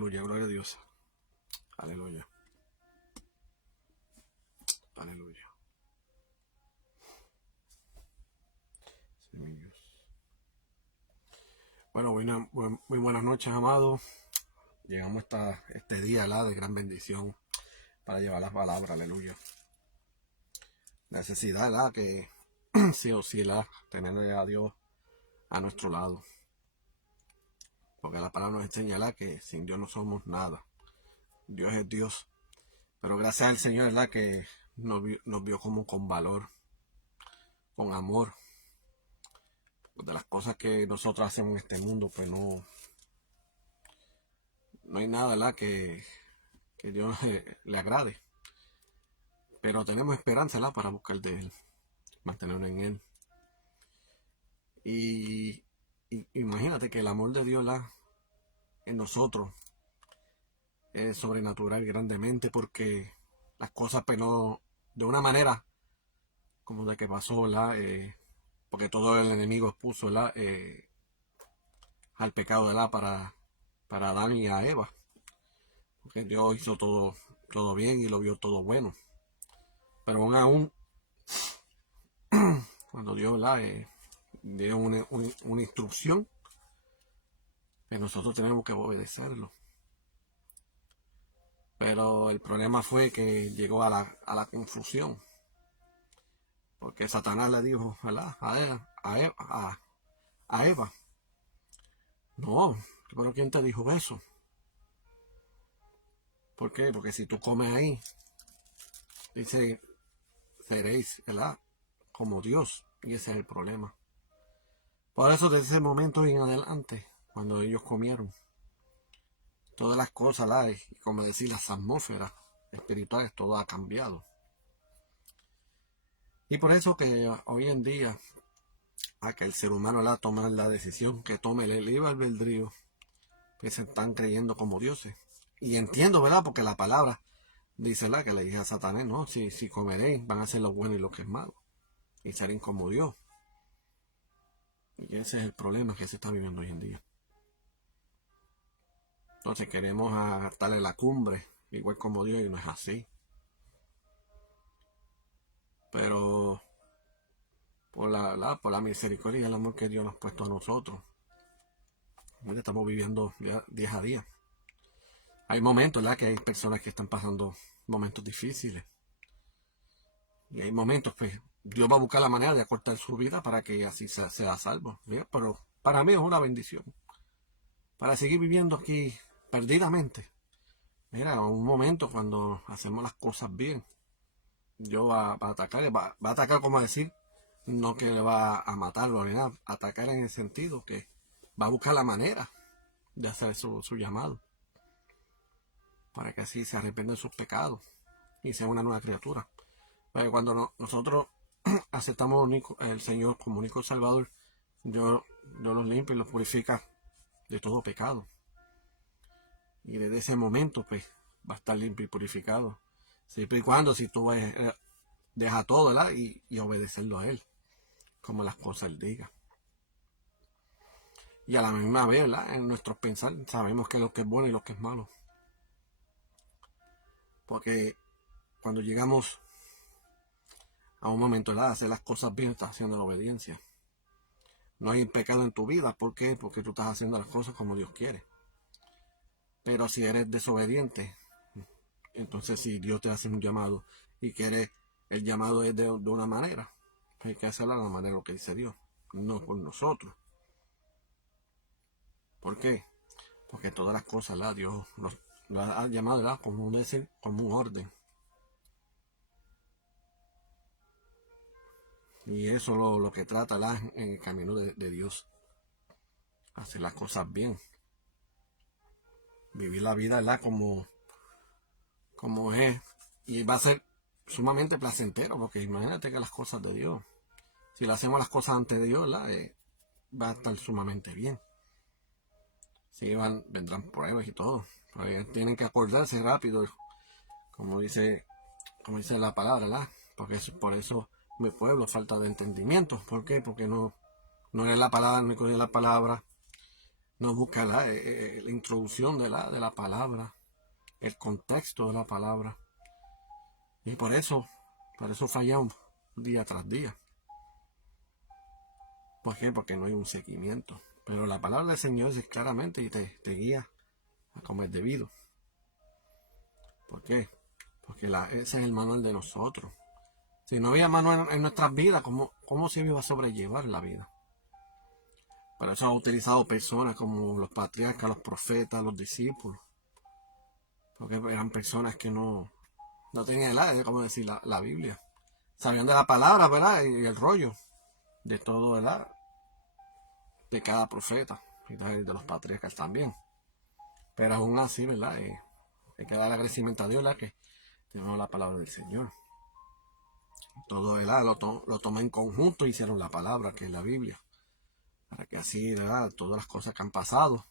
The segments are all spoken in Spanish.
Aleluya, gloria a Dios. Aleluya. Aleluya. Sí, mi Dios. Bueno, muy buenas noches, amados. Llegamos hasta este día de gran bendición para llevar las palabras. Aleluya. Necesidad que sí o sí tener a Dios a nuestro lado. Porque la palabra nos enseña que sin Dios no somos nada. Dios es Dios. Pero gracias al Señor, que nos vio como con valor, con amor. De las cosas que nosotros hacemos en este mundo, pues no hay nada, que Dios le agrade. Pero tenemos esperanza, para buscar de Él, mantenernos en Él. Y imagínate que el amor de Dios en nosotros es sobrenatural grandemente, porque las cosas, pues no, de una manera como de que pasó, porque todo el enemigo expuso al pecado, para Adán y a Eva, porque Dios hizo todo bien y lo vio todo bueno. Pero aún cuando Dios dio una instrucción, pues nosotros tenemos que obedecerlo. Pero el problema fue que llegó a la confusión, porque Satanás le dijo a Eva, no, pero ¿quién te dijo eso? ¿Por qué? Porque si tú comes ahí, dice, seréis, como Dios. Y ese es el problema. Por eso desde ese momento en adelante, cuando ellos comieron, todas las cosas, y como decir, las atmósferas espirituales, todo ha cambiado. Y por eso que hoy en día, a que el ser humano toma la decisión, que tome el libre albedrío, que se están creyendo como dioses. Y entiendo, porque la palabra dice, que le dije a Satanás, no, si comeréis, van a hacer lo bueno y lo que es malo, y seréis como Dios. Y ese es el problema que se está viviendo hoy en día. Entonces queremos estar en la cumbre, igual como Dios, y no es así. Pero por la misericordia y el amor que Dios nos ha puesto a nosotros, estamos viviendo día a día. Hay momentos, que hay personas que están pasando momentos difíciles. Y hay momentos, pues, Dios va a buscar la manera de acortar su vida para que así sea salvo. ¿Verdad? Pero para mí es una bendición. Para seguir viviendo aquí perdidamente. Mira, un momento cuando hacemos las cosas bien, Dios va a atacar, va a atacar, como decir, no que le va a matarlo ni nada, atacar en el sentido que va a buscar la manera de hacer su llamado, para que así se arrepienta de sus pecados y sea una nueva criatura. Pero cuando nosotros aceptamos el Señor como único Salvador, Dios los limpia y los purifica de todo pecado. Y desde ese momento, pues, va a estar limpio y purificado. Siempre y cuando, si tú deja todo, y obedecerlo a Él, como las cosas Él diga. Y a la misma vez, en nuestros pensar, sabemos que lo que es bueno y lo que es malo. Porque cuando llegamos a un momento de hacer las cosas bien, estás haciendo la obediencia. No hay pecado en tu vida. ¿Por qué? Porque tú estás haciendo las cosas como Dios quiere. Pero si eres desobediente, entonces si Dios te hace un llamado y quiere el llamado es de una manera, hay que hacerlo de la manera que dice Dios, no por nosotros. ¿Por qué? Porque todas las cosas Dios nos ha llamado como un orden. Y eso es lo que trata en el camino de Dios. Hacer las cosas bien. Vivir la vida como es. Y va a ser sumamente placentero, porque imagínate que las cosas de Dios, si le hacemos las cosas ante Dios, va a estar sumamente bien. Sí, vendrán pruebas y todo, pero tienen que acordarse rápido, como dice la palabra, porque por eso mi pueblo falta de entendimiento. ¿Por qué? Porque no es la palabra, no es la palabra, no busca la introducción de la palabra, el contexto de la palabra. Y por eso fallamos día tras día. ¿Por qué? Porque no hay un seguimiento. Pero la palabra del Señor dice claramente y te guía a como es debido. ¿Por qué? Porque ese es el manual de nosotros. Si no había manual en nuestras vidas, ¿cómo se iba a sobrellevar la vida? Para eso ha utilizado personas como los patriarcas, los profetas, los discípulos. Porque eran personas que no tenían como decir la Biblia. Sabían de la palabra, ¿verdad? Y el rollo de todo, ¿verdad? De cada profeta y de los patriarcas también. Pero aún así, ¿verdad? Hay que dar agradecimiento a Dios, ¿verdad? Que tenemos la palabra del Señor. Todo, ¿verdad? Lo tomé en conjunto y hicieron la palabra, que es la Biblia. Para que así, ¿verdad? Todas las cosas que han pasado,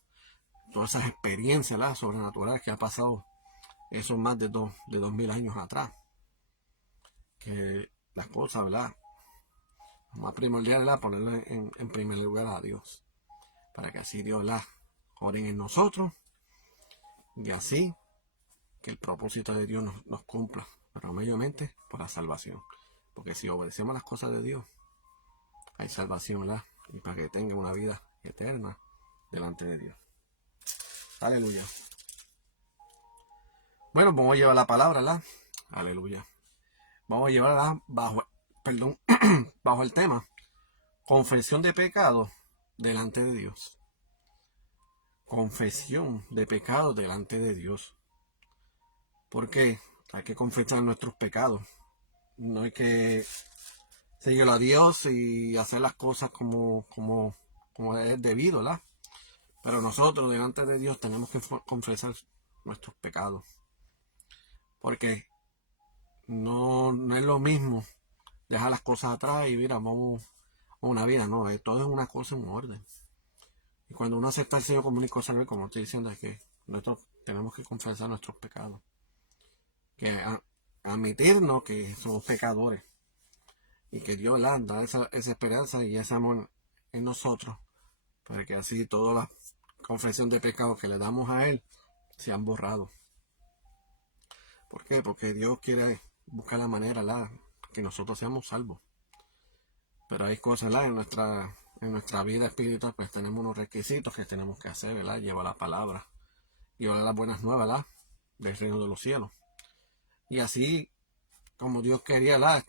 todas esas experiencias, ¿verdad? Sobrenaturales que ha pasado, eso más de 2000 años atrás. Que las cosas, ¿verdad? Lo más primordial, ¿verdad? Ponerlo en primer lugar a Dios. Para que así Dios, ¿verdad? Oren en nosotros. Y así que el propósito de Dios nos cumpla, pero mayormente por la salvación. Porque si obedecemos las cosas de Dios, hay salvación, ¿verdad? Y para que tenga una vida eterna delante de Dios. Aleluya. Bueno, vamos a llevar la palabra, ¿verdad? Aleluya. Vamos a llevarla bajo el tema confesión de pecado delante de Dios. Confesión de pecado delante de Dios. Porque hay que confesar nuestros pecados. No hay que seguirlo a Dios y hacer las cosas como es debido, ¿verdad? Pero nosotros delante de Dios tenemos que confesar nuestros pecados. Porque no es lo mismo dejar las cosas atrás y mira, vamos a una vida, no, todo es una cosa en orden. Y cuando uno acepta al Señor como único Salvador, como estoy diciendo, es que nosotros tenemos que confesar nuestros pecados. Que admitirnos que somos pecadores. Y que Dios da esa esperanza y ese amor en nosotros. Para que así toda la confesión de pecados que le damos a Él se han borrado. ¿Por qué? Porque Dios quiere buscar la manera, que nosotros seamos salvos. Pero hay cosas, en nuestra vida espiritual, pues tenemos unos requisitos que tenemos que hacer, ¿verdad? Llevar la palabra, llevar las buenas nuevas, ¿verdad? Del reino de los cielos. Y así, como Dios quería, ¿verdad?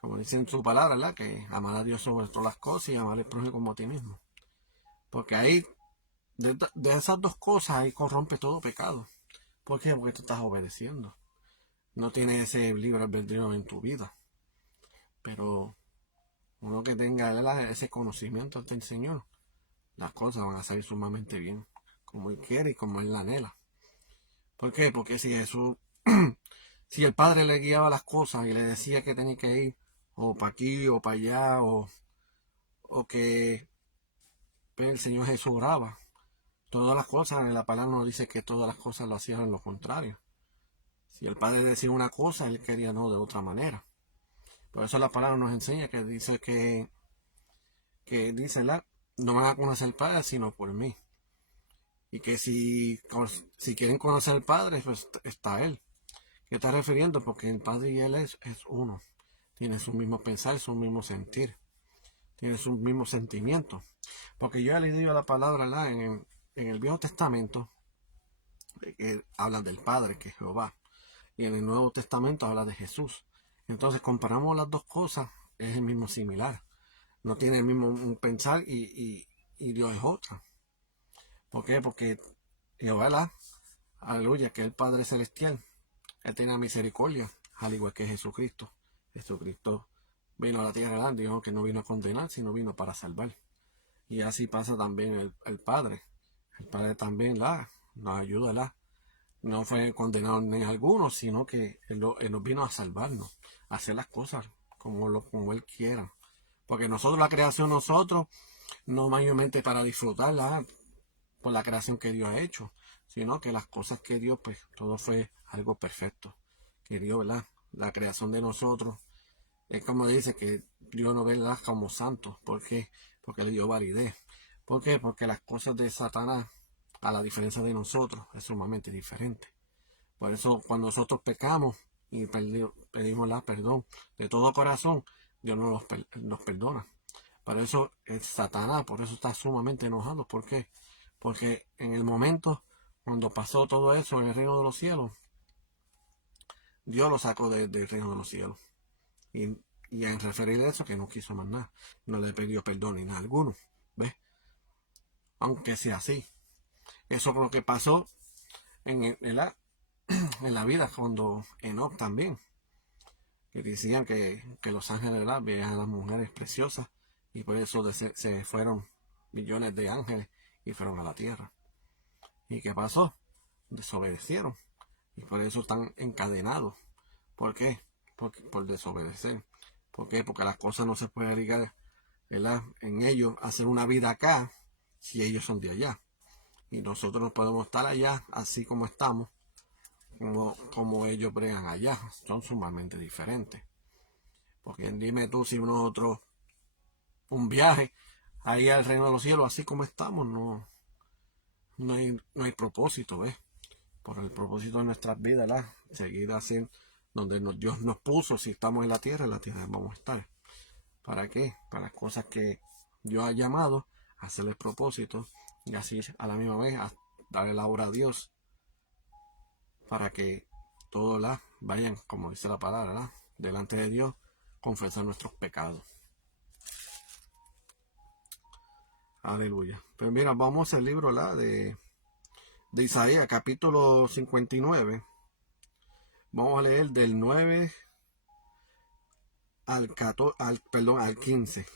Como dice en su palabra, ¿verdad? Que amar a Dios sobre todas las cosas y amar al prójimo como a ti mismo. Porque ahí, de esas dos cosas, ahí corrompe todo pecado. ¿Por qué? Porque tú estás obedeciendo. No tienes ese libre albedrío en tu vida. Pero uno que tenga, ¿verdad? Ese conocimiento del Señor, las cosas van a salir sumamente bien. Como Él quiere y como Él la anhela. ¿Por qué? Porque si Jesús, si el Padre le guiaba las cosas y le decía que tenía que ir o para aquí o para allá o que el Señor Jesús oraba, todas las cosas, en la palabra nos dice que todas las cosas lo hacían en lo contrario. Si el Padre decía una cosa, Él quería no de otra manera. Por eso la palabra nos enseña que dice dice no van a conocer al Padre sino por mí. Y que si quieren conocer al Padre, pues está Él. ¿Qué está refiriendo? Porque el Padre y Él es uno. Tiene su mismo pensar, su mismo sentir. Tiene su mismo sentimiento. Porque yo he leído la palabra en el Viejo Testamento, que hablan del Padre, que es Jehová. Y en el Nuevo Testamento habla de Jesús. Entonces comparamos las dos cosas, es el mismo similar. No tiene el mismo pensar y Dios es otra. ¿Por qué? Porque Jehová, aleluya, que es el Padre Celestial, Él tiene misericordia, al igual que Jesucristo. Jesucristo vino a la tierra, dijo que no vino a condenar, sino vino para salvar. Y así pasa también el Padre. El Padre también nos ayuda, no fue condenado ni a algunos, sino que él nos vino a salvarnos, a hacer las cosas como Él quiera. Porque nosotros, la creación, no mayormente para disfrutarla por la creación que Dios ha hecho, sino que las cosas que Dios, pues todo fue algo perfecto. Que Dios, ¿verdad? La creación de nosotros, es como dice que Dios nos ve como santos. ¿Por qué? Porque le dio validez. ¿Por qué? Porque las cosas de Satanás, a la diferencia de nosotros, es sumamente diferente. Por eso cuando nosotros pecamos y pedimos la perdón de todo corazón, Dios nos perdona. Por eso es Satanás, por eso está sumamente enojado. ¿Por qué? Porque en el momento cuando pasó todo eso en el reino de los cielos, Dios lo sacó del reino de los cielos. Y en referir a eso, que no quiso más nada. No le pidió perdón ni nada alguno. ¿Ves? Aunque sea así. Eso es lo que pasó en la vida cuando Enoch también. Que decían que los ángeles, ¿verdad?, veían a las mujeres preciosas. Y por eso se fueron millones de ángeles y fueron a la tierra. ¿Y qué pasó? Desobedecieron. Y por eso están encadenados. ¿Por qué? Por desobedecer. ¿Por qué? Porque las cosas no se pueden ligar, ¿verdad?, en ellos, hacer una vida acá, si ellos son de allá. Y nosotros no podemos estar allá así como estamos, como ellos bregan allá. Son sumamente diferentes. Porque dime tú si nosotros un viaje ahí al reino de los cielos, así como estamos, no hay propósito, ¿ves? Por el propósito de nuestras vidas, ¿verdad? Seguir así donde Dios nos puso. Si estamos en la tierra vamos a estar. ¿Para qué? Para cosas que Dios ha llamado, hacerles propósito y así a la misma vez a darle la obra a Dios para que todos vayan, como dice la palabra, ¿verdad?, delante de Dios, confesar nuestros pecados. Aleluya. Pero mira, vamos al libro de Isaías, capítulo 59. Vamos a leer del 9 al 15.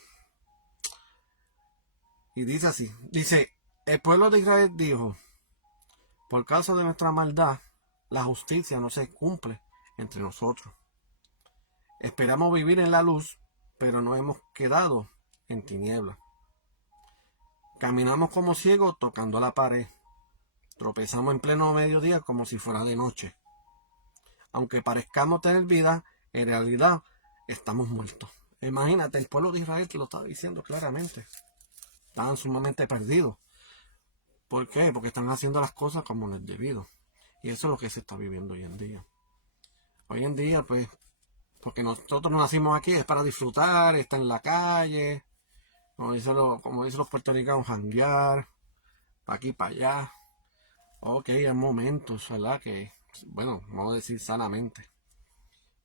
Y dice así, dice, el pueblo de Israel dijo, por causa de nuestra maldad, la justicia no se cumple entre nosotros. Esperamos vivir en la luz, pero nos hemos quedado en tinieblas. Caminamos como ciegos tocando la pared. Tropezamos en pleno mediodía como si fuera de noche. Aunque parezcamos tener vida, en realidad estamos muertos. Imagínate, el pueblo de Israel te lo está diciendo claramente. Estaban sumamente perdidos. ¿Por qué? Porque están haciendo las cosas como no es debido. Y eso es lo que se está viviendo hoy en día. Hoy en día, pues, porque nosotros nacimos aquí, es para disfrutar, estar en la calle, como dicen los puertorriqueños, janguear, para aquí, para allá. Ok, hay momentos, ¿verdad?, que, bueno, vamos a decir sanamente.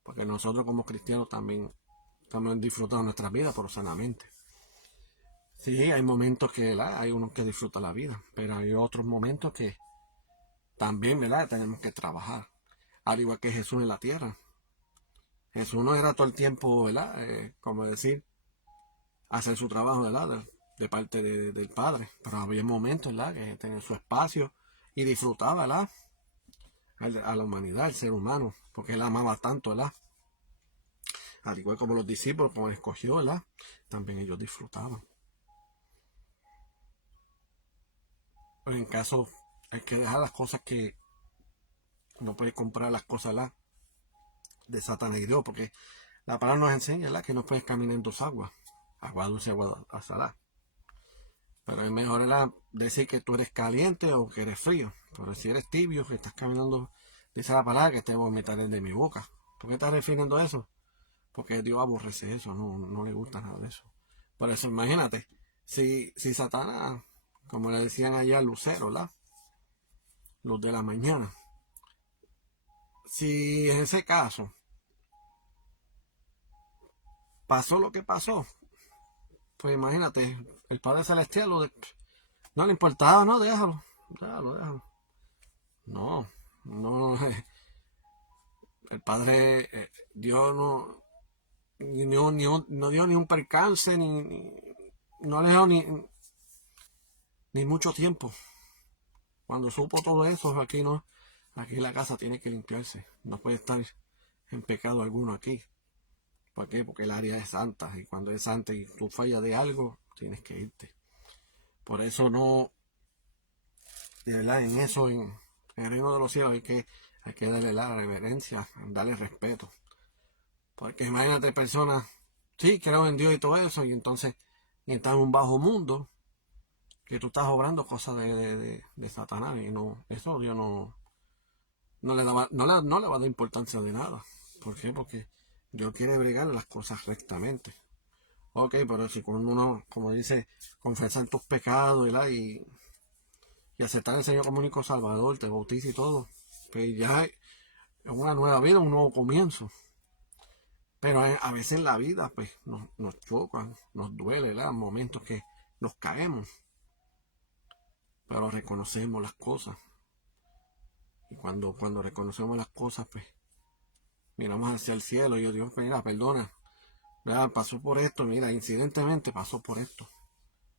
Porque nosotros como cristianos también disfrutamos nuestra vida, pero sanamente. Sí, hay momentos que, ¿verdad?, hay unos que disfrutan la vida, pero hay otros momentos que también, ¿verdad?, tenemos que trabajar. Al igual que Jesús en la tierra. Jesús no era todo el tiempo, ¿verdad?, como decir, hacer su trabajo, ¿verdad?, de parte del Padre. Pero había momentos, ¿verdad?, que tenía su espacio y disfrutaba, ¿verdad?, a la humanidad, al ser humano, porque él amaba tanto, ¿verdad? Al igual como los discípulos, como él escogió, ¿verdad?, también ellos disfrutaban. Pero en caso, hay que dejar las cosas que no puedes comprar, las cosas, ¿verdad?, de Satanás y Dios, porque la palabra nos enseña, ¿verdad?, que no puedes caminar en dos aguas, agua dulce, agua salada. Pero es mejor, ¿verdad?, decir que tú eres caliente o que eres frío. Pero si eres tibio, que estás caminando, dice la palabra que te vomitaré de mi boca. ¿Por qué estás refiriendo a eso? Porque Dios aborrece eso, no le gusta nada de eso. Por eso imagínate, si Satanás, como le decían allá, lucero, ¿verdad?, luz de la mañana. Si en ese caso pasó lo que pasó, pues imagínate, el Padre Celestial no le importaba, no, déjalo. No, el Padre, Dios no dio ni un percance, no le dio ni mucho tiempo. Cuando supo todo eso, aquí la casa tiene que limpiarse. No puede estar en pecado alguno aquí. ¿Por qué? Porque el área es santa. Y cuando es santa y tú fallas de algo, tienes que irte. Por eso de verdad, en eso, en el reino de los cielos hay que darle la reverencia, darle respeto. Porque imagínate personas, sí, creo en Dios y todo eso, y entonces están en un bajo mundo, que tú estás obrando cosas de Satanás, y no, eso Dios no le va a dar importancia de nada. ¿Por qué? Porque Dios quiere bregar las cosas rectamente. Ok, pero si cuando uno, como dice, confesar tus pecados, ¿verdad? Y aceptar al Señor como único Salvador, te bautiza y todo, pues ya es una nueva vida, un nuevo comienzo. Pero a veces en la vida pues nos chocan, nos duele, ¿verdad? Momentos que nos caemos, pero reconocemos las cosas. Y cuando reconocemos las cosas, pues miramos hacia el cielo y yo digo, mira, perdona, ¿verdad? Pasó por esto, mira, incidentemente pasó por esto.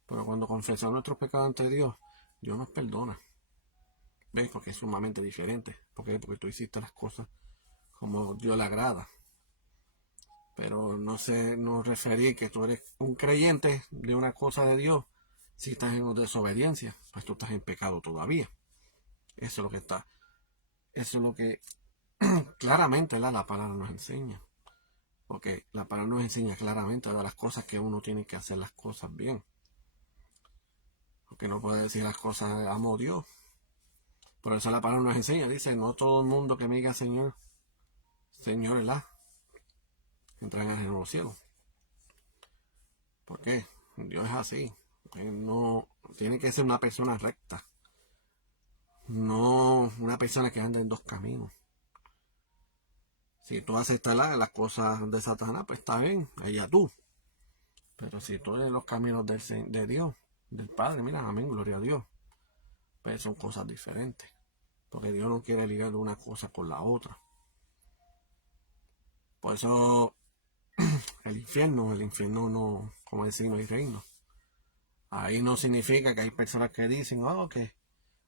Pero cuando confesamos nuestros pecados ante Dios, Dios nos perdona. ¿Ves? Porque es sumamente diferente. ¿Por qué? Porque tú hiciste las cosas como Dios le agrada. Pero no sé, no referir que tú eres un creyente de una cosa de Dios. Si estás en desobediencia, pues tú estás en pecado todavía. Eso es lo que está. Eso es lo que claramente la palabra nos enseña. Porque la palabra nos enseña claramente de las cosas que uno tiene que hacer las cosas bien. Porque no puede decir las cosas, amo a Dios. Por eso la palabra nos enseña, dice, no todo el mundo que me diga Señor, Señor, entran al reino de los cielos. ¿Por qué? Dios es así. Él no tiene que ser una persona recta. No una persona que anda en dos caminos. Si tú aceptas las cosas de Satanás, pues está bien, allá tú. Pero si tú eres los caminos de Dios, del Padre, mira, amén, gloria a Dios, pues son cosas diferentes. Porque Dios no quiere ligar una cosa con la otra. Por eso el infierno no, como decir, no hay reino. Ahí no significa que hay personas que dicen, oh, que,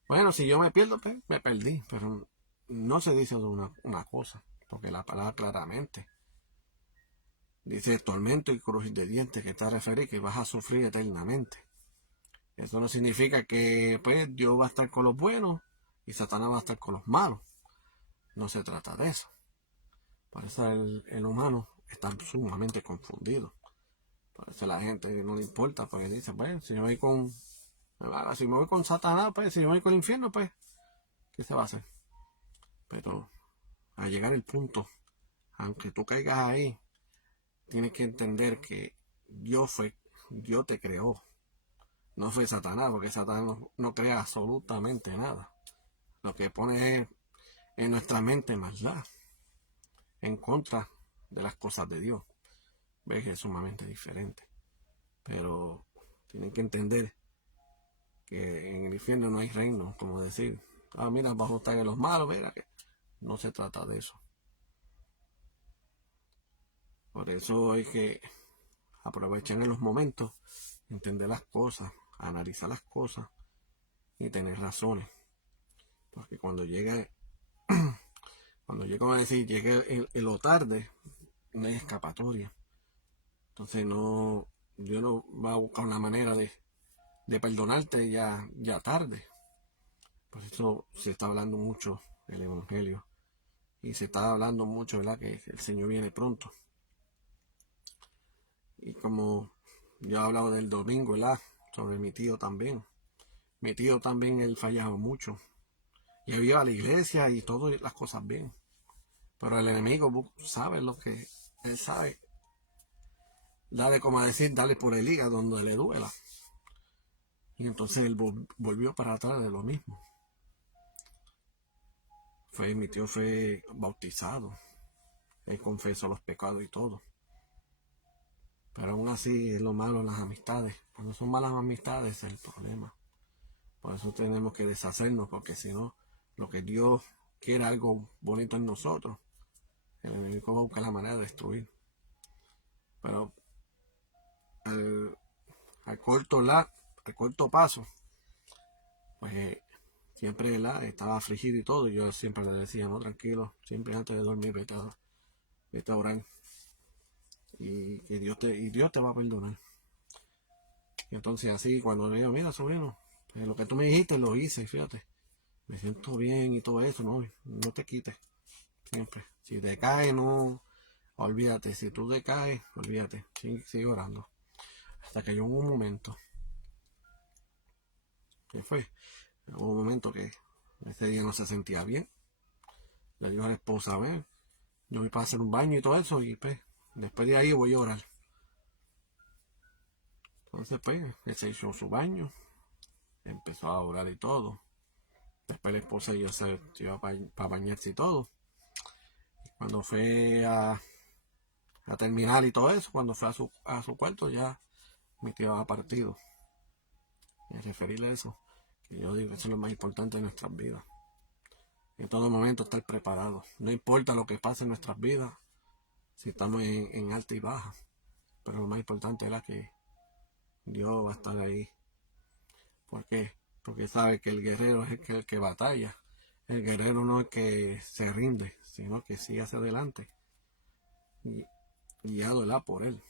bueno, si yo me pierdo, pues me perdí. Pero no se dice de una cosa, porque la palabra claramente dice tormento y crujir de dientes, que te refiere que vas a sufrir eternamente. Eso no significa que pues Dios va a estar con los buenos y Satanás va a estar con los malos. No se trata de eso. Por eso el humano está sumamente confundido. Por eso la gente no le importa, porque dice, pues, si me voy con Satanás, pues, si me voy con el infierno, pues, ¿qué se va a hacer? Pero al llegar el punto, aunque tú caigas ahí, tienes que entender que Dios te creó. No fue Satanás, porque Satanás no crea absolutamente nada. Lo que pone es en nuestra mente maldad, en contra de las cosas de Dios. Ves que es sumamente diferente. Pero tienen que entender que en el infierno no hay reino, como decir, mira, bajo están los malos, mira, que no se trata de eso. Por eso hay que aprovechar en los momentos, entender las cosas, analizar las cosas y tener razones. Porque cuando llegue como decir, llegue lo tarde, no hay escapatoria. Entonces Dios no va a buscar una manera de perdonarte ya tarde. Por eso se está hablando mucho del Evangelio. Y se está hablando mucho, ¿verdad?, que el Señor viene pronto. Y como yo he hablado del domingo, ¿verdad?, sobre mi tío también. Mi tío también, él fallaba mucho. Y él iba a la iglesia y todas las cosas bien. Pero el enemigo sabe lo que él sabe. Dale, como a decir, dale por el hígado donde le duela. Y entonces él volvió para atrás de lo mismo. Mi tío fue bautizado. Él confesó los pecados y todo. Pero aún así es lo malo en las amistades. Cuando son malas amistades es el problema. Por eso tenemos que deshacernos, porque si no, lo que Dios quiere algo bonito en nosotros, el enemigo va a buscar la manera de destruir. Pero al corto paso, pues siempre estaba afligido y todo, y yo siempre le decía, no, tranquilo, siempre antes de dormir vete a orar, y Dios te va a perdonar. Y entonces así, cuando le digo, mira, sobrino, pues lo que tú me dijiste lo hice, fíjate, me siento bien y todo eso, no te quites, siempre. Si te caes, no, olvídate, si tú te caes, olvídate, sigue orando. Hasta que llegó un momento ¿Qué fue? Hubo un momento que ese día no se sentía bien. Le dijo a la esposa, ven, yo voy para hacer un baño y todo eso, y pues, después de ahí voy a orar. Entonces, pues, él se hizo su baño, empezó a orar y todo. Después la esposa y yo se iba para bañarse y todo. Y cuando fue a terminar y todo eso, cuando fue a su cuarto, ya mi tío había partido. Y a referirle a eso, que yo digo que eso es lo más importante de nuestras vidas. En todo momento estar preparados. No importa lo que pase en nuestras vidas, si estamos en alta y baja. Pero lo más importante es que Dios va a estar ahí. ¿Por qué? Porque sabe que el guerrero es el que batalla. El guerrero no es que se rinde, sino que sigue hacia adelante. Y guiado por él.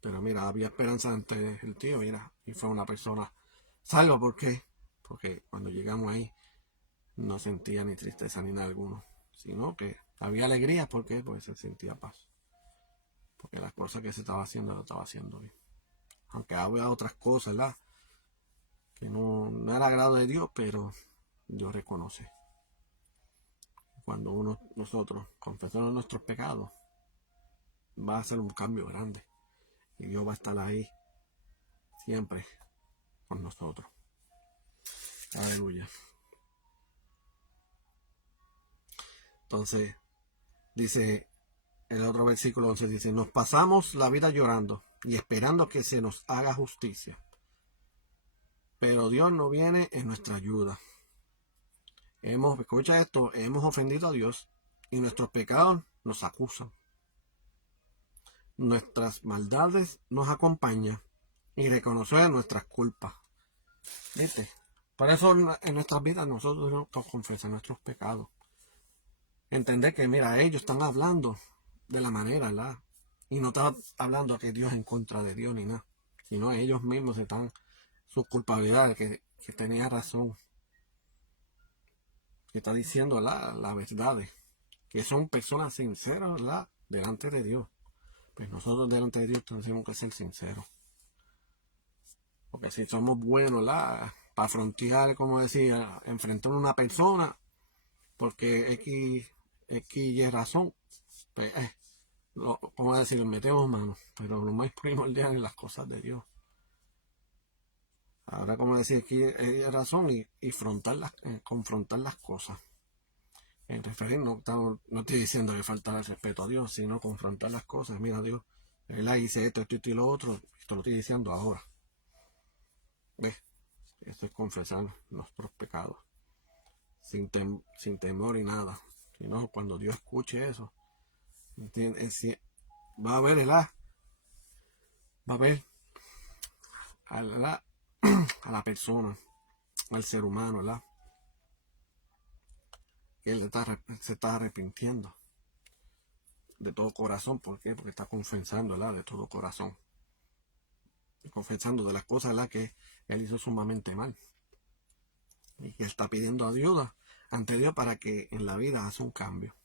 Pero mira, había esperanza ante el tío, mira, y fue una persona salva. ¿Por qué? Porque cuando llegamos ahí no sentía ni tristeza ni nada alguno, sino que había alegría. ¿Por qué? Porque se sentía paz. Porque las cosas que se estaba haciendo, lo estaba haciendo bien. Aunque había otras cosas, ¿verdad?, que no era agrado de Dios, pero Dios reconoce. Cuando nosotros confesamos nuestros pecados, va a ser un cambio grande. Y Dios va a estar ahí siempre con nosotros. Aleluya. Entonces, dice el otro versículo 11, dice, nos pasamos la vida llorando y esperando que se nos haga justicia. Pero Dios no viene en nuestra ayuda. Escucha esto, hemos ofendido a Dios y nuestros pecados nos acusan. Nuestras maldades nos acompañan y reconocer nuestras culpas. ¿Viste? Por eso en nuestras vidas nosotros tenemos que confesar nuestros pecados. Entender que, mira, ellos están hablando de la manera, ¿verdad? Y no están hablando que Dios es en contra de Dios ni nada, sino ellos mismos están, sus culpabilidades, que tenía razón, que está diciendo la verdad, que son personas sinceras, ¿verdad?, delante de Dios. Pues nosotros delante de Dios tenemos que ser sinceros. Porque si somos buenos, ¿verdad?, para frontear, como decía, enfrentar a una persona, porque X y razón, pues, como decir, metemos manos, pero lo más primordial es las cosas de Dios. Ahora, como decía, aquí hay razón y confrontar las cosas. En referir, no estoy diciendo que falta el respeto a Dios, sino confrontar las cosas. Mira, Dios, Él hice esto y lo otro, esto lo estoy diciendo ahora. ¿Ves? Esto es confesar nuestros pecados, sin temor y nada. Sino cuando Dios escuche eso, va a ver a la persona, al ser humano, ¿verdad?, que él se está arrepintiendo de todo corazón. ¿Por qué? Porque está confesando, ¿verdad?, de todo corazón, confesando de las cosas, ¿verdad?, que él hizo sumamente mal y que está pidiendo ayuda ante Dios para que en la vida haga un cambio.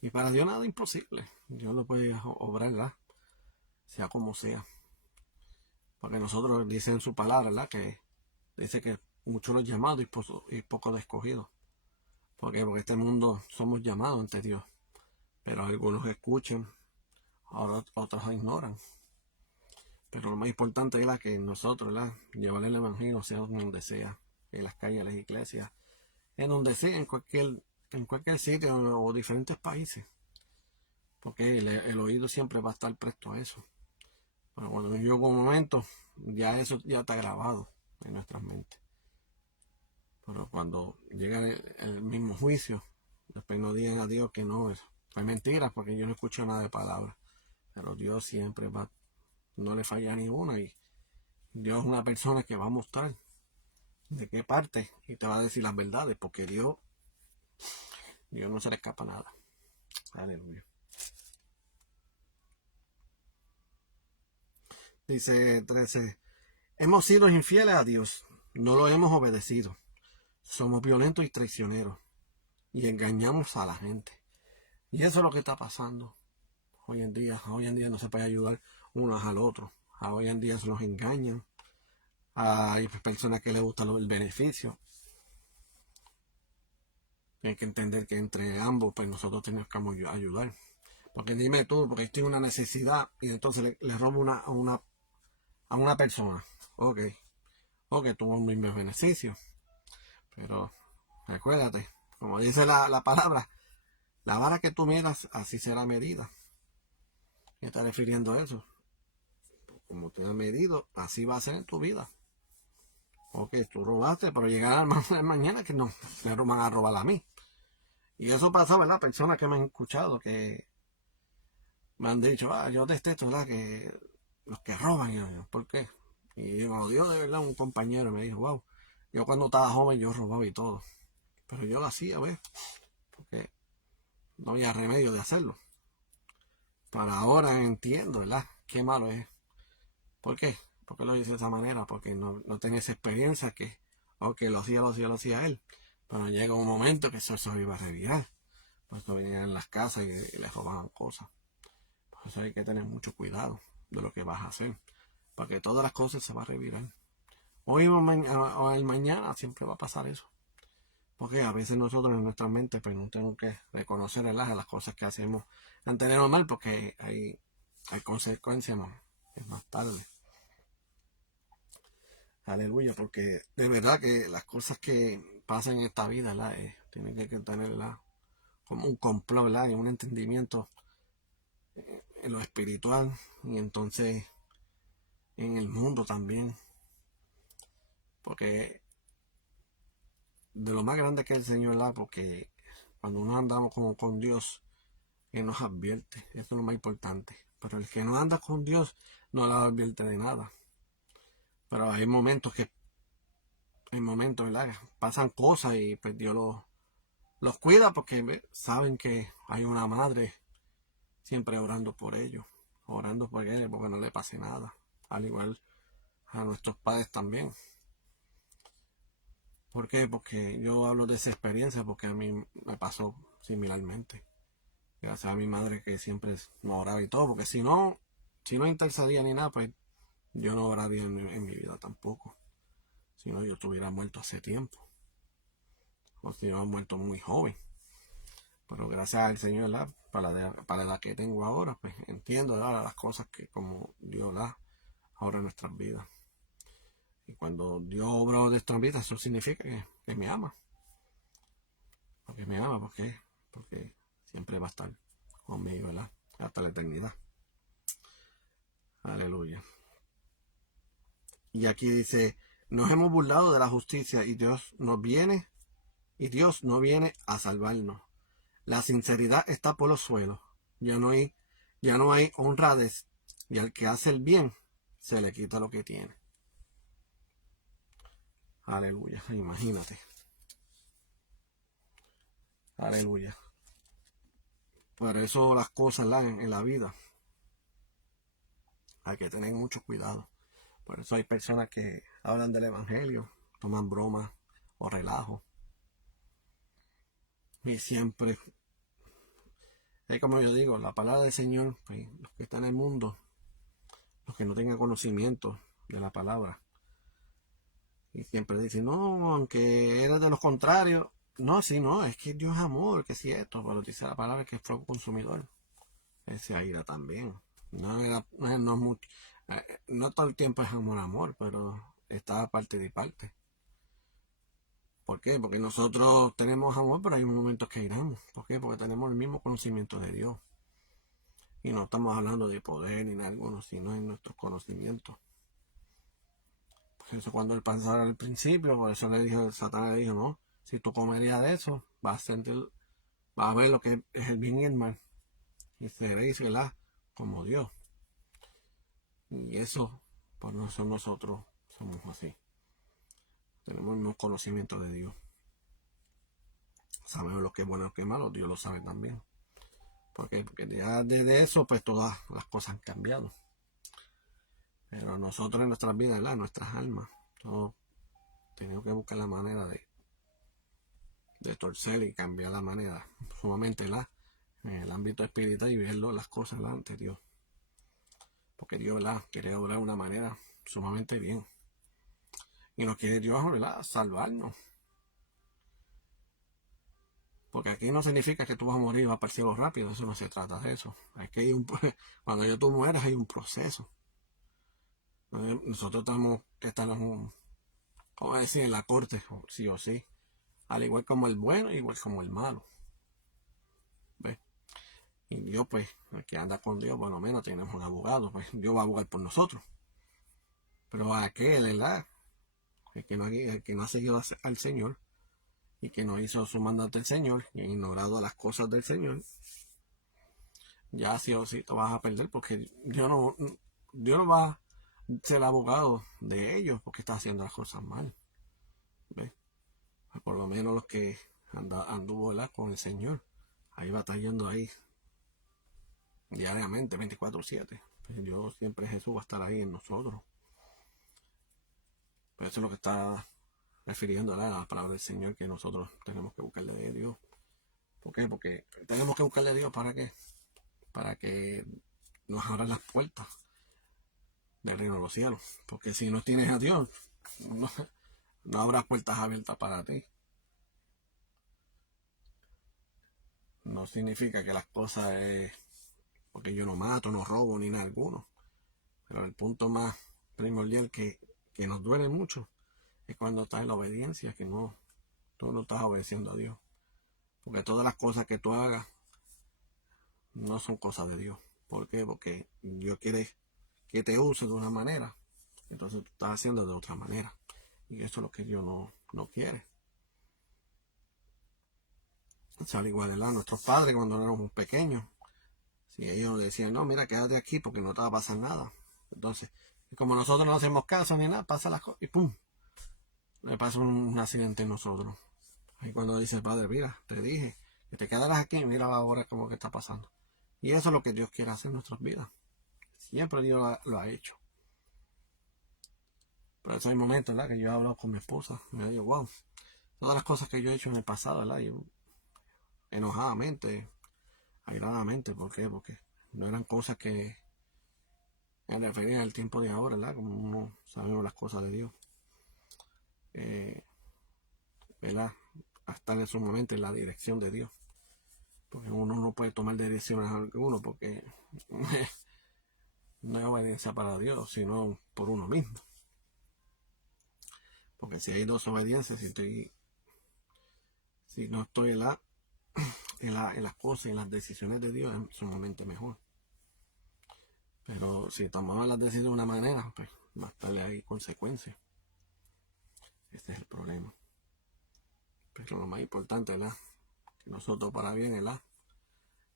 Y para Dios nada es imposible. Dios lo puede obrar, ¿verdad?, sea como sea. Porque nosotros dice en su palabra, ¿verdad?, que dice que muchos los llamados y pocos los escogidos. ¿Por qué? Porque este mundo somos llamados ante Dios, pero algunos escuchan, ahora otros ignoran. Pero lo más importante es que nosotros, ¿verdad?, llevarle el evangelio sea donde sea, en las calles, en las iglesias, en donde sea, en cualquier sitio o diferentes países. Porque el oído siempre va a estar presto a eso. Pero cuando llega un momento, ya eso ya está grabado en nuestras mentes. Pero cuando llega el mismo juicio, después no digan a Dios que no, fue mentira, porque yo no escucho nada de palabras. Pero Dios siempre no le falla ni una, y Dios es una persona que va a mostrar de qué parte y te va a decir las verdades, porque Dios no se le escapa nada. Aleluya. Dice 13, hemos sido infieles a Dios, no lo hemos obedecido. Somos violentos y traicioneros y engañamos a la gente. Y eso es lo que está pasando hoy en día. Hoy en día no se puede ayudar unos al otro. Hoy en día se nos engañan. Hay personas que les gusta el beneficio. Hay que entender que entre ambos, pues nosotros tenemos que ayudar. Porque dime tú, porque estoy en una necesidad y entonces le robo a una persona. Ok, ok, tuvo un mismo beneficio. Pero recuérdate, como dice la palabra, la vara que tú miras, así será medida. ¿Qué está refiriendo a eso? Como te has medido, así va a ser en tu vida. Ok, tú robaste, pero llegará mañana que no, me van a robar a mí. Y eso pasa, ¿verdad? Personas que me han escuchado, que me han dicho, yo detesto, ¿verdad? Que los que roban, ¿por qué? Y digo, Dios, de verdad, un compañero me dijo, wow, yo cuando estaba joven yo robaba y todo. Pero yo lo hacía, ¿ves? Porque no había remedio de hacerlo. Para ahora entiendo, ¿verdad? Qué malo es. ¿Por qué? ¿Por qué lo hice de esa manera? Porque no tenía esa experiencia que, ok, lo hacía él. Pero llega un momento que eso iba a revirar. Por eso venían en las casas y les robaban cosas. Por eso hay que tener mucho cuidado de lo que vas a hacer. Porque todas las cosas se van a revirar. Hoy o el mañana siempre va a pasar eso. Porque a veces nosotros en nuestra mente pues no tenemos que reconocer las cosas que hacemos antes de normal porque hay consecuencias más tarde. Aleluya, porque de verdad que las cosas que pasan en esta vida tienen que tenerla como un complot, ¿verdad? Y un entendimiento en lo espiritual y entonces en el mundo también. Porque de lo más grande que es el Señor, ¿verdad? Porque cuando nos andamos con Dios, Él nos advierte. Eso es lo más importante. Pero el que no anda con Dios no la advierte de nada. Pero hay momentos, ¿verdad? Pasan cosas y pues Dios los cuida porque saben que hay una madre siempre orando por ellos, orando por él porque no le pase nada. Al igual a nuestros padres también. ¿Por qué? Porque yo hablo de esa experiencia porque a mí me pasó similarmente. Gracias a mi madre que siempre me oraba y todo, porque si no intercedía ni nada, pues yo no oraría en mi vida tampoco. Si no, yo estuviera muerto hace tiempo. O si no, muerto muy joven. Pero gracias al Señor, ¿verdad? Para la edad que tengo ahora, pues entiendo, ¿verdad? Las cosas que como Dios da ahora en nuestras vidas. Y cuando Dios obra en nuestras vidas, eso significa que me ama. Porque me ama, ¿por qué? Porque siempre va a estar conmigo, ¿verdad? Hasta la eternidad. Aleluya. Y aquí dice, nos hemos burlado de la justicia y Dios no viene a salvarnos. La sinceridad está por los suelos. Ya no hay honradez. Y al que hace el bien, se le quita lo que tiene. Aleluya, imagínate. Aleluya. Por eso las cosas en la vida hay que tener mucho cuidado. Por eso hay personas que hablan del evangelio, toman bromas o relajo. Y siempre, es como yo digo, la palabra del Señor, pues, los que están en el mundo, los que no tengan conocimiento de la palabra. Y siempre dicen, no, aunque eres de los contrarios. No, sí, no, es que Dios es amor, que si esto, pero dice la palabra que es pro consumidor. Ese aire también. No todo el tiempo es amor, pero está parte de parte. ¿Por qué? Porque nosotros tenemos amor, pero hay momentos que irán. ¿Por qué? Porque tenemos el mismo conocimiento de Dios. Y no estamos hablando de poder ni de alguno, sino en nuestros conocimientos. Por eso cuando él pasara al principio, por eso Satanás le dijo, no, si tú comerías de eso, vas a ver lo que es el bien y el mal. Y seréis, ¿verdad? Como Dios. Y eso, por eso nosotros somos así. Tenemos el mismo conocimiento de Dios. Sabemos lo que es bueno y lo que es malo, Dios lo sabe también. ¿Por qué? Porque ya desde eso, pues todas las cosas han cambiado. Pero nosotros en nuestras vidas, ¿verdad? Nuestras almas, todos tenemos que buscar la manera de torcer y cambiar la manera, sumamente, ¿verdad? En el ámbito espiritual y verlo las cosas ante Dios. Porque Dios, ¿verdad? Quiere obrar de una manera sumamente bien. Y no quiere Dios, ¿verdad?, salvarnos. Porque aquí no significa que tú vas a morir y vas para el cielo rápido. Eso no se trata de eso. Es que cuando tú mueras hay un proceso. Nosotros tenemos que estar, como decir, en la corte, sí o sí. Al igual como el bueno, igual como el malo. ¿Ves? Y Dios, pues, el que anda con Dios, por lo menos tenemos un abogado. Pues Dios va a abogar por nosotros. Pero aquel, ¿verdad?, el que no ha seguido al Señor y que no hizo su mandato del Señor y ha ignorado las cosas del Señor, ya sí o sí te vas a perder, porque Dios no va a ser abogado de ellos porque está haciendo las cosas mal. ¿Ves? Por lo menos los que anduvo, ¿verdad?, con el Señor, ahí batallando ahí diariamente, 24/7. Pues Dios siempre, Jesús va a estar ahí en nosotros. Pero eso es lo que está refiriendo a la palabra del Señor, que nosotros tenemos que buscarle de Dios. ¿Por qué? Porque tenemos que buscarle a Dios, ¿para qué? Para que nos abra las puertas del reino de los cielos. Porque si no tienes a Dios, no habrá puertas abiertas para ti. No significa que las cosas es porque yo no mato, no robo ni nada alguno. Pero el punto más primordial que nos duele mucho es cuando estás en la obediencia, que tú no estás obedeciendo a Dios. Porque todas las cosas que tú hagas no son cosas de Dios. ¿Por qué? Porque Dios quiere que te use de una manera, entonces tú estás haciendo de otra manera. Y eso es lo que Dios no quiere. O sea, al igual, ¿verdad? Nuestros padres, cuando éramos pequeños, si ellos decían, no, mira, quédate aquí porque no te va a pasar nada. Entonces, como nosotros no hacemos caso ni nada, pasa las cosas y ¡pum! Le pasa un accidente a nosotros. Ahí cuando dice el padre, mira, te dije que te quedaras aquí, mira ahora cómo que está pasando. Y eso es lo que Dios quiere hacer en nuestras vidas. Siempre Dios lo ha hecho. Pero eso hay momentos, ¿verdad?, que yo he hablado con mi esposa y me digo, wow, todas las cosas que yo he hecho en el pasado, ¿verdad?, yo, enojadamente, airadamente, ¿por qué? Porque no eran cosas que me referían al tiempo de ahora, ¿verdad?, como uno sabemos las cosas de Dios. ¿Verdad? Hasta en su momento en la dirección de Dios. Porque uno no puede tomar decisiones a alguno porque no es obediencia para Dios, sino por uno mismo. Porque si hay dos obediencias, si no estoy en las cosas y en las decisiones de Dios, es sumamente mejor. Pero si tomamos las decisiones de una manera, pues más tarde hay consecuencias. Este es el problema. Pero lo más importante, ¿verdad?, que nosotros para bien, ¿verdad?,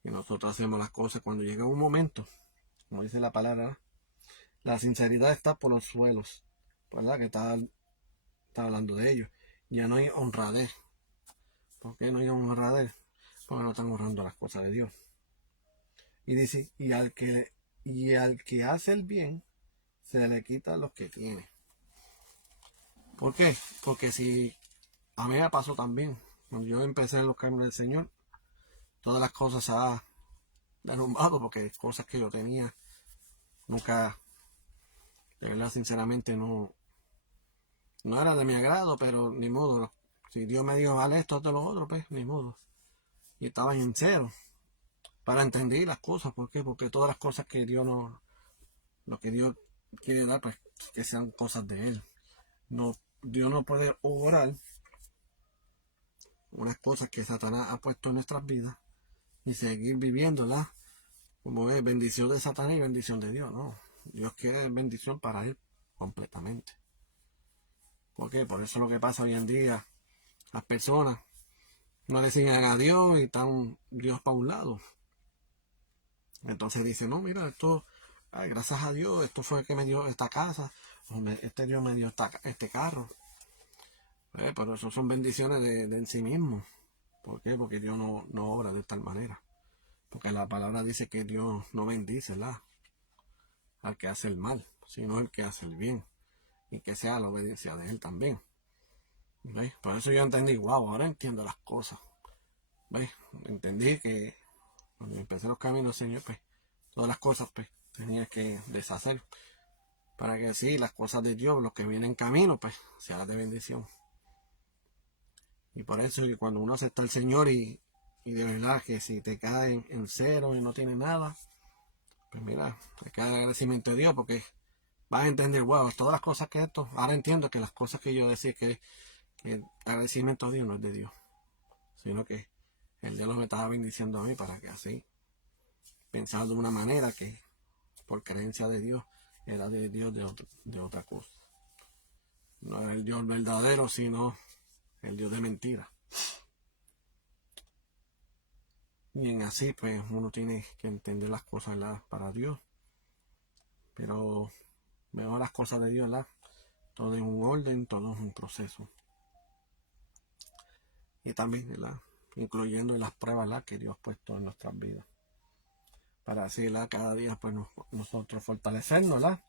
que nosotros hacemos las cosas cuando llega un momento, como dice la palabra, ¿verdad?, la sinceridad está por los suelos, ¿verdad?, que está hablando de ello. Ya no hay honradez. ¿Por qué no hay honradez? Porque no están honrando las cosas de Dios. Y dice, y al que hace el bien, se le quita los que tiene. ¿Por qué? Porque si a mí me pasó también, cuando yo empecé en los caminos del Señor, todas las cosas se han derrumbado, porque cosas que yo tenía, nunca, de verdad, sinceramente, no era de mi agrado, pero ni modo. Si Dios me dijo, vale esto, de lo otro, pues ni modo. Y estaba en cero para entender las cosas. ¿Por qué? Porque todas las cosas que Dios lo que Dios quiere dar, pues que sean cosas de Él. Dios no puede obrar unas cosas que Satanás ha puesto en nuestras vidas y seguir viviéndolas como es bendición de Satanás y bendición de Dios. No, Dios quiere bendición para Él completamente. ¿Por qué? Por eso es lo que pasa hoy en día. Las personas no le siguen a Dios y están Dios para un lado. Entonces dicen, no, mira, esto, gracias a Dios, esto fue el que me dio esta casa, este Dios me dio este carro. Pero eso son bendiciones de en sí mismo. ¿Por qué? Porque Dios no obra de tal manera. Porque la palabra dice que Dios no bendice al que hace el mal, sino al que hace el bien. Y que sea la obediencia de Él también. ¿Ves? Por eso yo entendí, wow, ahora entiendo las cosas. ¿Ves? Entendí que cuando empecé los caminos del Señor, pues todas las cosas pues tenía que deshacer. para que así las cosas de Dios, los que vienen en camino, pues se hagan de bendición. Y por eso que cuando uno acepta al Señor y de verdad que si te cae en cero y no tiene nada, pues mira, hay que dar agradecimiento a Dios porque vas a entender, wow, todas las cosas que esto, ahora entiendo que las cosas que yo decía que agradecimiento a Dios no es de Dios, sino que el Dios me estaba bendiciendo a mí para que así, pensar de una manera que por creencia de Dios, era de Dios de otra cosa. No era el Dios verdadero, sino el Dios de mentira. Y en así, pues, uno tiene que entender las cosas, ¿verdad?, para Dios. Pero mejor las cosas de Dios, ¿verdad? Todo en un orden, todo es un proceso. Y también, ¿verdad?, incluyendo las pruebas, ¿verdad?, que Dios ha puesto en nuestras vidas. Para así, ¿verdad?, cada día, pues, nosotros fortalecernos, ¿verdad?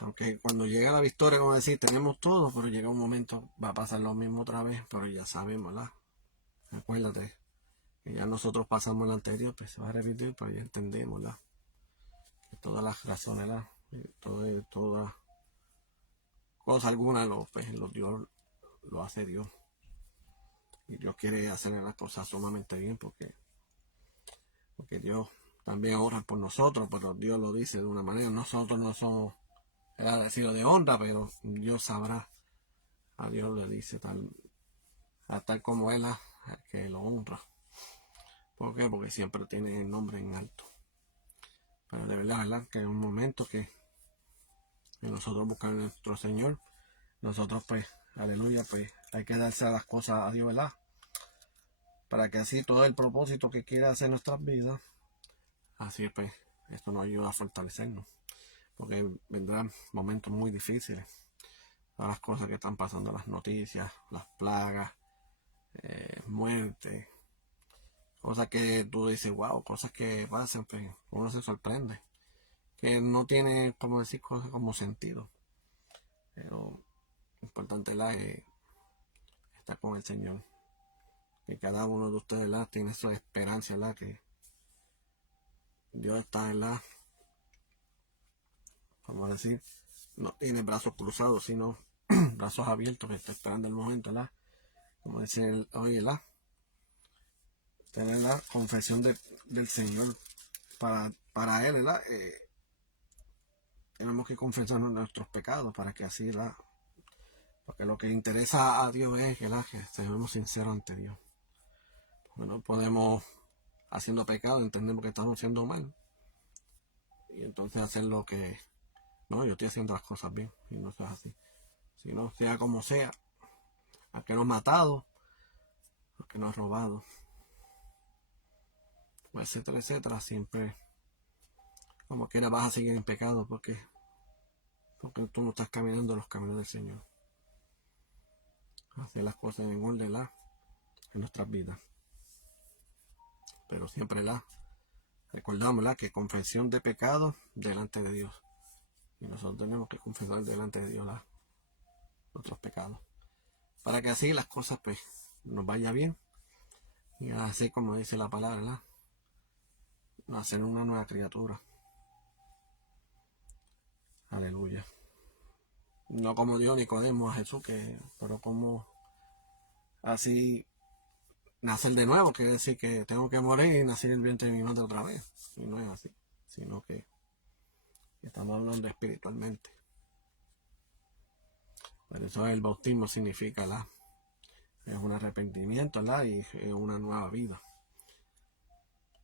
Aunque cuando llega la victoria, como decir, tenemos todo, pero llega un momento, va a pasar lo mismo otra vez, pero ya sabemos, ¿verdad? Acuérdate, que ya nosotros pasamos el anterior, pues se va a repetir, pero ya entendemos, ¿verdad? Que todas las razones, ¿verdad? Toda cosa alguna, pues, Dios lo hace Dios. Y Dios quiere hacer las cosas sumamente bien porque Dios también ora por nosotros, pero Dios lo dice de una manera. Nosotros no somos agradecidos de honra, pero Dios sabrá. A Dios le dice tal como Él, que lo honra. ¿Por qué? Porque siempre tiene el nombre en alto. Pero de verdad, ¿verdad?, que en un momento que nosotros buscamos a nuestro Señor, nosotros pues, aleluya, pues hay que darse a las cosas a Dios, ¿verdad? Para que así todo el propósito que quiera hacer en nuestras vidas, así pues, esto nos ayuda a fortalecernos. Porque vendrán momentos muy difíciles. Todas las cosas que están pasando, las noticias, las plagas, muerte, cosas que tú dices, wow, cosas que pasan, pues uno se sorprende. Que no tiene, como decir, cosas como sentido. Pero lo importante es estar con el Señor. Que cada uno de ustedes, ¿verdad?, tiene su esperanza, ¿verdad?, que Dios está, ¿verdad?, vamos a decir, no tiene brazos cruzados, sino brazos abiertos, que está esperando el momento, ¿verdad? Como dice hoy, ¿verdad?, tener la confesión del Señor para Él, ¿verdad? Tenemos que confesar nuestros pecados para que así, ¿verdad?, porque lo que interesa a Dios es, ¿verdad?, que seamos sinceros ante Dios. Porque no podemos, haciendo pecado, entendemos que estamos haciendo mal. Y entonces hacer lo que, no, yo estoy haciendo las cosas bien, y no es así. Si no, sea como sea, al que nos ha matado, al que nos ha robado, etcétera, etcétera, siempre, como quiera, vas a seguir en pecado porque tú no estás caminando los caminos del Señor. Hacer las cosas en orden, en nuestras vidas. Pero siempre, recordamos, que confesión de pecado delante de Dios. Y nosotros tenemos que confesar delante de Dios, nuestros pecados. Para que así las cosas, pues, nos vaya bien. Y así como dice la palabra, hacer una nueva criatura. Aleluya. No como dio Nicodemo a Jesús, pero como así nacer de nuevo, quiere decir que tengo que morir y nacer en el vientre de mi madre otra vez. Y no es así, sino que estamos hablando espiritualmente. Por eso el bautismo significa, es un arrepentimiento, y es una nueva vida.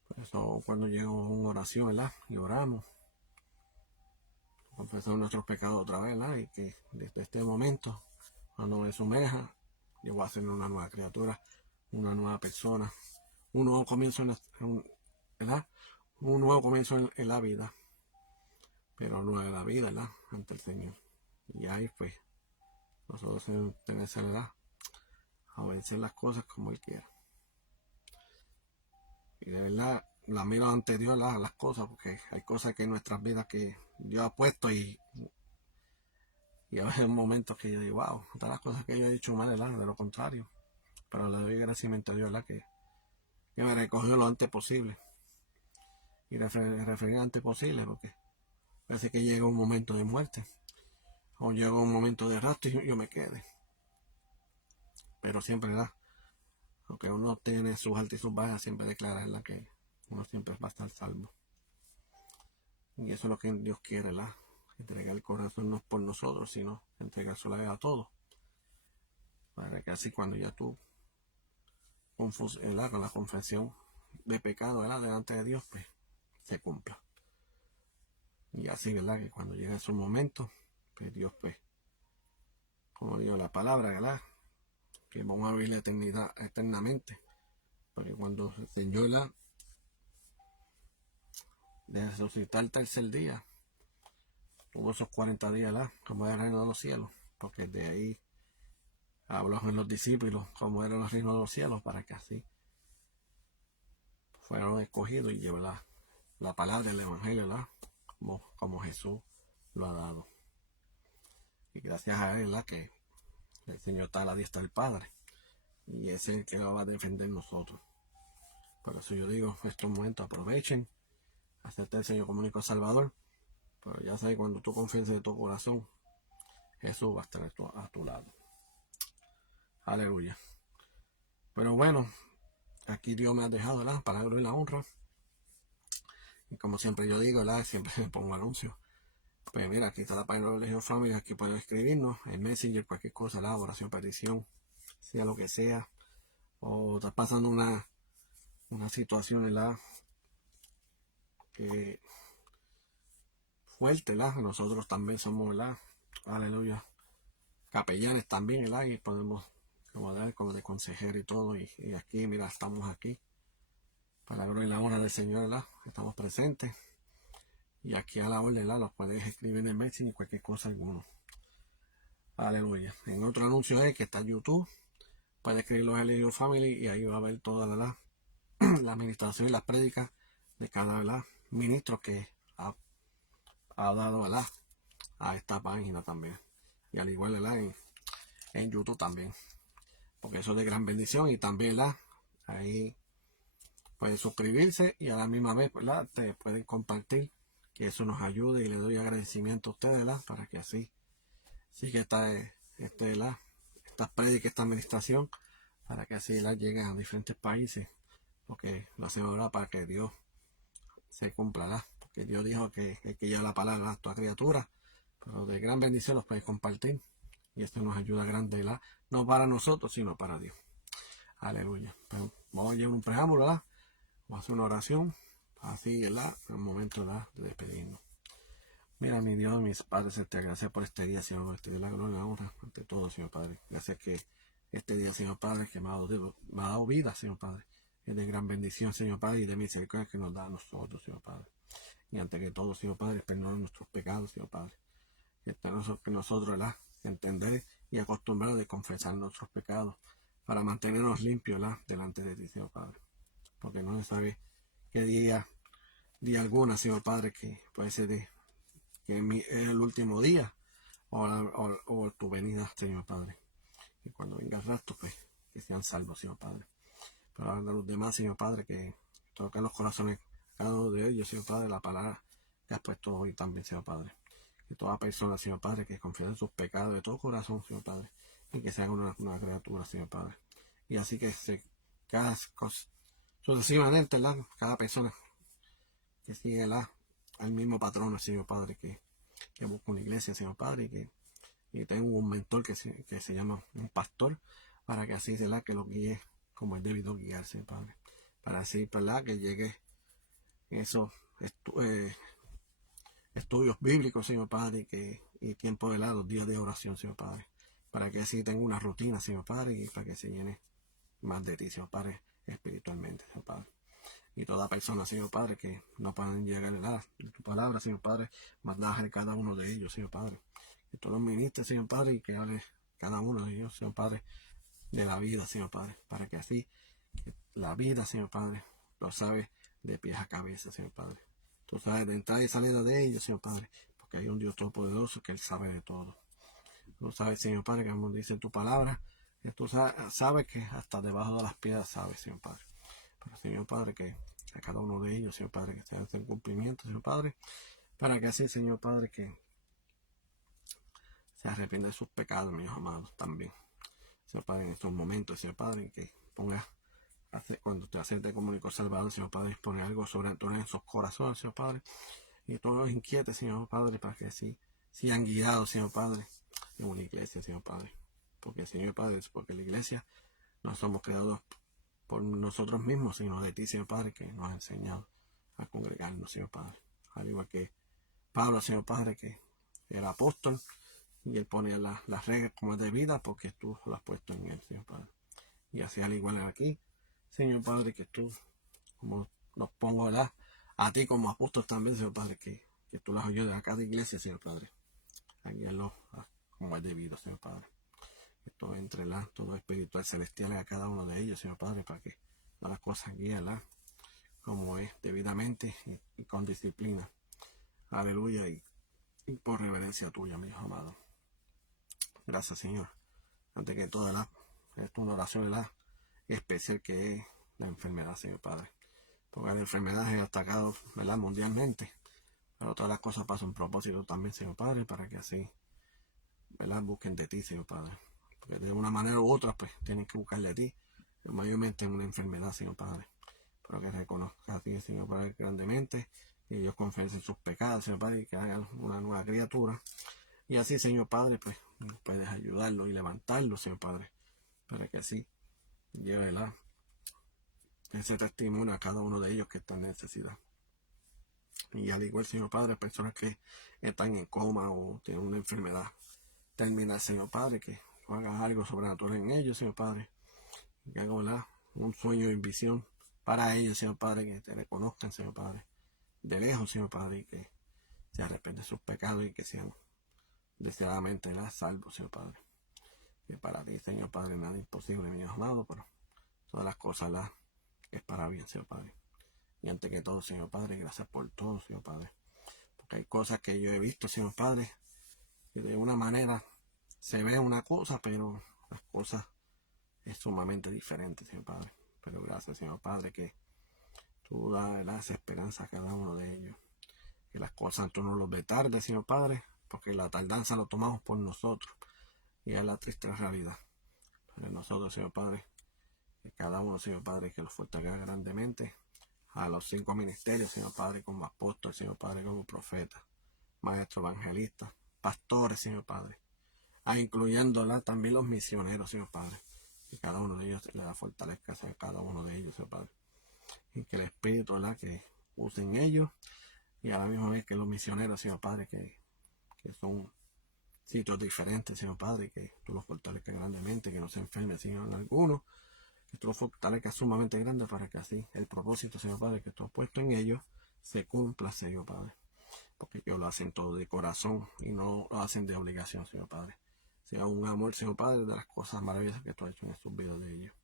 Por eso cuando llego a una oración, y oramos, confesamos nuestros pecados otra vez, y que desde este momento, cuando me sumerja, yo voy a ser una nueva criatura, una nueva persona, un nuevo comienzo ¿verdad? Un nuevo comienzo en la vida, pero no en la vida, ante el Señor. Y ahí pues nosotros tenemos que a obedecer las cosas como Él quiera. Y de verdad la miro ante Dios, las cosas, porque hay cosas que en nuestras vidas que Dios ha puesto y a veces momentos que yo digo, wow, todas las cosas que yo he dicho mal, de lo contrario. Pero le doy agradecimiento a Dios, que me recogió lo antes posible. Y referir antes posible, porque Parece que llega un momento de muerte, o llega un momento de rapto y yo me quede. Pero siempre, ¿verdad? Aunque uno tiene sus altas y sus bajas, siempre declara, ¿verdad?, que uno siempre va a estar salvo. Y eso es lo que Dios quiere, ¿verdad? Entregar el corazón no por nosotros, sino entregar su vida a todos. Para que así cuando ya tú, ¿verdad?, con la confesión de pecado, ¿verdad?, delante de Dios, pues se cumpla. Y así, ¿verdad?, que cuando llegue su momento, pues Dios, pues, como digo la palabra, ¿verdad?, que vamos a vivir la eternidad eternamente. Porque cuando el Señor, ¿verdad?, de resucitar el tercer día, tuvo esos 40 días, ¿verdad?, como era el reino de los cielos. Porque de ahí habló en los discípulos como eran los reinos de los cielos, para que así fueron escogidos y lleven la palabra del Evangelio, ¿verdad?, como Jesús lo ha dado. Y gracias a él, ¿verdad?, que el Señor está a la diestra del Padre. Y es el que lo va a defender nosotros. Por eso yo digo, estos momentos aprovechen, acepten al Señor como único Salvador. Pero ya sabes, cuando tú confieses de tu corazón, Jesús va a estar a tu lado. Aleluya. Pero bueno, aquí Dios me ha dejado, ¿verdad?, para la gloria y la honra. Y como siempre yo digo, ¿verdad?, siempre me pongo anuncios. Pues mira, aquí está la página de Legion Family, aquí pueden escribirnos en Messenger, cualquier cosa, la oración, petición, sea lo que sea. O está pasando una situación, ¿verdad?, que fuerte, ¿verdad? Nosotros también somos, ¿verdad?, aleluya, capellanes también, ¿verdad? Y podemos, como de consejero y todo. Y aquí, mira, estamos aquí para la gloria y la honra del Señor, ¿verdad? Estamos presentes. Y aquí a la orden, ¿verdad?, los puedes escribir en el Messenger y cualquier cosa alguno. Aleluya. En otro anuncio es que está en YouTube. Puedes escribir los Legion Family y ahí va a ver toda la administración y las prédicas de cada, ¿verdad?, ministro que ha dado, ¿verdad?, a esta página también. Y al igual, ¿verdad?, en YouTube también. Porque eso es de gran bendición. Y también, ¿verdad?, ahí pueden suscribirse y a la misma vez, ¿verdad?, te pueden compartir, que eso nos ayude. Y le doy agradecimiento a ustedes, ¿verdad?, para que así siga ¿verdad?, estas prédicas, esta administración, para que así la lleguen a diferentes países. Porque lo hacemos ahora para que Dios se cumpla, ¿verdad? Porque Dios dijo que ya la palabra a toda criatura. Pero de gran bendición los puedes compartir. Y esto nos ayuda grande, ¿verdad?, no para nosotros, sino para Dios. Aleluya. Pero vamos a llevar un preámbulo, ¿verdad? Vamos a hacer una oración. Así, ¿verdad?, en el momento, ¿verdad?, de despedirnos. Mira, mi Dios, mis padres, te agradezco por este día, Señor. Te doy la gloria y la honra ante todo, Señor Padre. Gracias que este día, Señor Padre, que me ha dado vida, Señor Padre, es de gran bendición, Señor Padre, y de misericordia que nos da a nosotros, Señor Padre. Y ante que todo, Señor Padre, perdona nuestros pecados, Señor Padre. Que nosotros, ¿verdad?, entender y acostumbrados de confesar nuestros pecados para mantenernos limpios, ¿verdad?, delante de ti, Señor Padre. Porque no se sabe qué día alguna, Señor Padre, que puede ser que es el último día o tu venida, Señor Padre. Y cuando venga el resto, pues que sean salvos, Señor Padre. Pero a los demás, Señor Padre, que toquen los corazones cada uno de ellos, Señor Padre, la palabra que has puesto hoy también, Señor Padre. Que toda persona, Señor Padre, que confíe en sus pecados de todo corazón, Señor Padre, y que sea una criatura, Señor Padre. Y así que sucesivamente, ¿verdad?, cada persona que sigue al mismo patrón, Señor Padre, que busca una iglesia, Señor Padre, y tengo un mentor que se llama un pastor, para que así sea que lo guíe como es debido guiar, Señor Padre. Para así, ¿verdad?, que llegue esos estudios bíblicos, Señor Padre, y tiempo de los días de oración, Señor Padre. Para que así tenga una rutina, Señor Padre, y para que se llene más de ti, Señor Padre, espiritualmente, Señor Padre. Y toda persona, Señor Padre, que no puedan llegar a tu palabra, Señor Padre, mandaje a cada uno de ellos, Señor Padre. Que tú los ministres, Señor Padre, y que hable cada uno de ellos, Señor Padre, de la vida, Señor Padre, para que así la vida, Señor Padre, lo sabe de pies a cabeza, Señor Padre. Tú sabes de entrada y salida de ellos, Señor Padre, porque hay un Dios todopoderoso que Él sabe de todo. Tú sabes, Señor Padre, que como dice tu palabra, que tú sabes que hasta debajo de las piedras sabes, Señor Padre. Pero, Señor Padre, que a cada uno de ellos, Señor Padre, que se hace el cumplimiento, Señor Padre, para que así, Señor Padre, que se arrepienta de sus pecados, mis amados, también. Señor Padre, en estos momentos, Señor Padre, que ponga, cuando te acepte como único Salvador, Señor Padre, pone algo sobrenatural en sus corazones, Señor Padre, y todos los inquietos, Señor Padre, para que así sean guiados, Señor Padre, en una iglesia, Señor Padre. Porque, Señor Padre, porque la iglesia no somos creados por nosotros mismos, sino de ti, Señor Padre, que nos ha enseñado a congregarnos, Señor Padre. Al igual que Pablo, Señor Padre, que era apóstol, y él pone las reglas como es de vida, porque tú las has puesto en él, Señor Padre. Y así al igual aquí, Señor Padre, que tú, como nos pongo, ¿verdad?, a ti como apóstol también, Señor Padre, que tú las ayudes a cada iglesia, Señor Padre, a guiarlo como es debido, Señor Padre. Que todo entre todo espiritual celestial a cada uno de ellos, Señor Padre, para que todas las cosas guíen como es debidamente y con disciplina. Aleluya, y por reverencia tuya, mi hijo amado. Gracias, Señor. Antes que todo, es una oración especial que es la enfermedad, Señor Padre. Porque la enfermedad es atacada, ¿verdad?, mundialmente. Pero todas las cosas pasan un propósito también, Señor Padre, para que así, ¿verdad?, busquen de ti, Señor Padre. Porque de una manera u otra, pues, tienen que buscar de ti. Mayormente en una enfermedad, Señor Padre. Pero que reconozca a ti, Señor Padre, grandemente. Que Dios confiese en sus pecados, Señor Padre, y que haga una nueva criatura. Y así, Señor Padre, pues, puedes ayudarlo y levantarlo, Señor Padre. Para que así lleve ese testimonio a cada uno de ellos que están en necesidad. Y al igual, Señor Padre, personas que están en coma o tienen una enfermedad terminal, Señor Padre, que tú hagas algo sobrenatural en ellos, Señor Padre. Que haga un sueño en visión para ellos, Señor Padre, que te reconozcan, Señor Padre, de lejos, Señor Padre, y que se arrepienten de sus pecados y que sean deseadamente salvos, Señor Padre. Que para ti, Señor Padre, nada es imposible, mi amado, pero todas las cosas es para bien, Señor Padre. Y antes que todo, Señor Padre, gracias por todo, Señor Padre. Porque hay cosas que yo he visto, Señor Padre, que de una manera se ve una cosa, pero las cosas es sumamente diferente, Señor Padre. Pero gracias, Señor Padre, que tú das esperanza a cada uno de ellos. Que las cosas tú no los ves tarde, Señor Padre, porque la tardanza lo tomamos por nosotros. Y es la triste realidad. Pero nosotros, Señor Padre, que cada uno, Señor Padre, que los fortalezca grandemente. A los 5 ministerios, Señor Padre, como apóstol, Señor Padre, como profeta, maestro, evangelista, pastores, Señor Padre. Incluyéndola también los misioneros, Señor Padre. Que cada uno de ellos le da fortaleza a cada uno de ellos, Señor Padre. Y que el Espíritu, que usen ellos. Y a la misma vez que los misioneros, Señor Padre, que son sitios diferentes, Señor Padre, que tú los fortalezcas grandemente, que no se enferme, Señor, en alguno. Que tú los fortalezcas sumamente grande para que así el propósito, Señor Padre, que tú has puesto en ellos, se cumpla, Señor Padre. Porque ellos lo hacen todo de corazón y no lo hacen de obligación, Señor Padre. Sea un amor, Señor Padre, de las cosas maravillosas que tú has hecho en estos videos de ellos.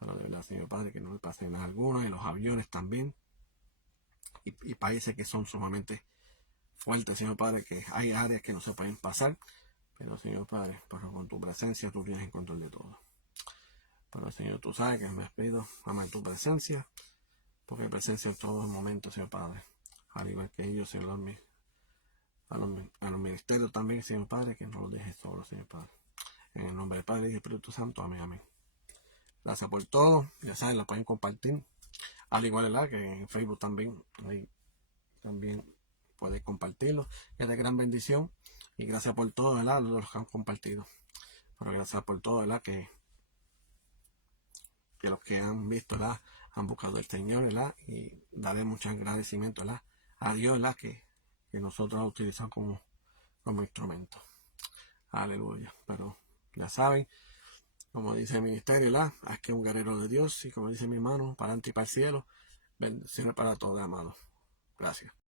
Pero de verdad, Señor Padre, que no le pasen a algunos, y los aviones también. Y países que son sumamente fuertes, Señor Padre, que hay áreas que no se pueden pasar. Pero, Señor Padre, pero con tu presencia tú tienes en control de todo. Pero, Señor, tú sabes que me pido, ama en tu presencia, porque presencia en todos momentos, Señor Padre. Al igual que ellos, Señor, a los ministerios también, Señor Padre, que no los dejes solos, Señor Padre. En el nombre del Padre y del Espíritu Santo, amén, amén. Gracias por todo. Ya saben, lo pueden compartir. Al igual que en Facebook también, ahí también puedes compartirlo. Es de gran bendición. Y gracias por todo, ¿verdad? Los que han compartido. Pero gracias por todo, ¿verdad? Que los que han visto, ¿verdad?, han buscado el Señor, ¿verdad? Y darle mucho agradecimiento, ¿verdad?, a Dios, ¿verdad?, que nosotros lo utilizamos como instrumento. Aleluya. Pero ya saben, como dice el ministerio, ¿verdad?, es que un guerrero de Dios, y como dice mi hermano, para adelante y para el cielo. Bendiciones para todos, amados. Gracias.